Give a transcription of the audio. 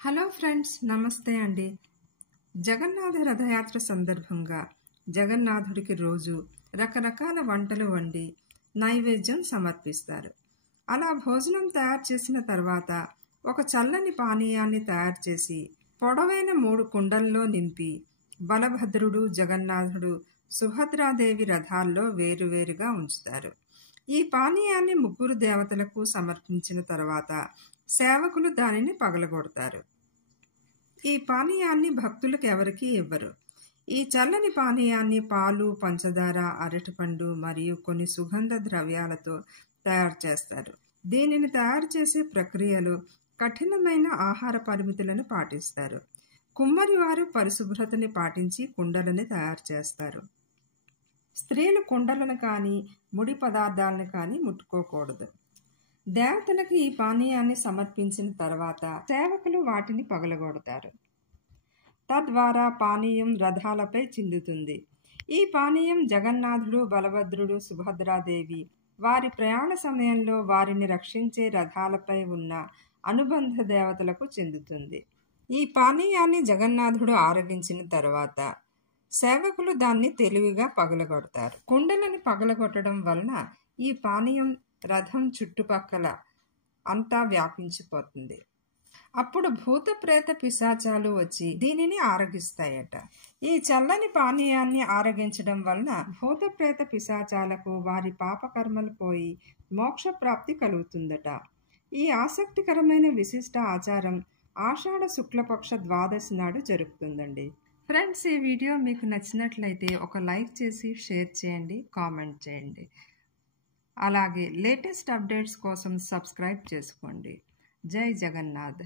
Hello friends, నమస్తే అండి. జగన్నాథ రథయాత్ర సందర్భంగా జగన్నాథుడికి రోజు రకరకాల వంటలు వండి నైవేద్యం సమర్పిస్తారు. అలా భోజనం తయారు చేసిన తర్వాత ఒక చల్లని పానీయాన్ని తయారు చేసి పొడవైన 3 కుండల్లో నింపి బలభద్రుడు, జగన్నాథుడు, సుభద్రాదేవి రథాల్లో వేరువేరుగా ఉంచుతారు. ఈ పానీయాన్ని 3 దేవతలకు సమర్పించిన తర్వాత సేవకులు దానిని పగలగొడతారు. ఈ పానీయాన్ని భక్తులకు ఎవరికీ ఇవ్వరు. ఈ చల్లని పానీయాన్ని పాలు, పంచదార, అరటిపండు మరియు కొన్ని సుగంధ ద్రవ్యాలతో తయారు చేస్తారు. దీనిని తయారు చేసే ప్రక్రియలో కఠినమైన ఆహార పరిమితులను పాటిస్తారు. కుమ్మరి వారు పరిశుభ్రతని పాటించి కుండలని తయారు చేస్తారు. స్త్రీలు కుండలను కానీ ముడి పదార్థాలను కానీ ముట్టుకోకూడదు. దేవతలకు ఈ పానీయాన్ని సమర్పించిన తర్వాత సేవకులు వాటిని పగలగొడతారు. తద్వారా పానీయం రథాలపై చిందుతుంది. ఈ పానీయం జగన్నాథుడు, బలభద్రుడు, సుభద్రాదేవి వారి ప్రయాణ సమయంలో వారిని రక్షించే రథాలపై ఉన్న అనుబంధ దేవతలకు చెందుతుంది. ఈ పానీయాన్ని జగన్నాథుడు ఆరగించిన తర్వాత సేవకులు దాన్ని తెలివిగా పగలగొడతారు. కుండలని పగలగొట్టడం వలన ఈ పానీయం రథం చుట్టుపక్కల అంతా వ్యాపించిపోతుంది. అప్పుడు భూత ప్రేత పిశాచాలు వచ్చి దీనిని ఆరగిస్తాయట. ఈ చల్లని పానీయాన్ని ఆరగించడం వలన భూత ప్రేత పిశాచాలకు వారి పాపకర్మలు పోయి మోక్ష ప్రాప్తి కలుగుతుందట. ఈ ఆసక్తికరమైన విశిష్ట ఆచారం ఆషాఢ శుక్లపక్ష ద్వాదశి నాడు జరుగుతుందండి. ఫ్రెండ్స్, ఈ వీడియో మీకు నచ్చినట్లయితే ఒక లైక్ చేసి షేర్ చేయండి, కామెంట్ చేయండి. అలాగే లేటెస్ట్ అప్డేట్స్ కోసం సబ్స్క్రైబ్ చేసుకోండి. జై జగన్నాథ్.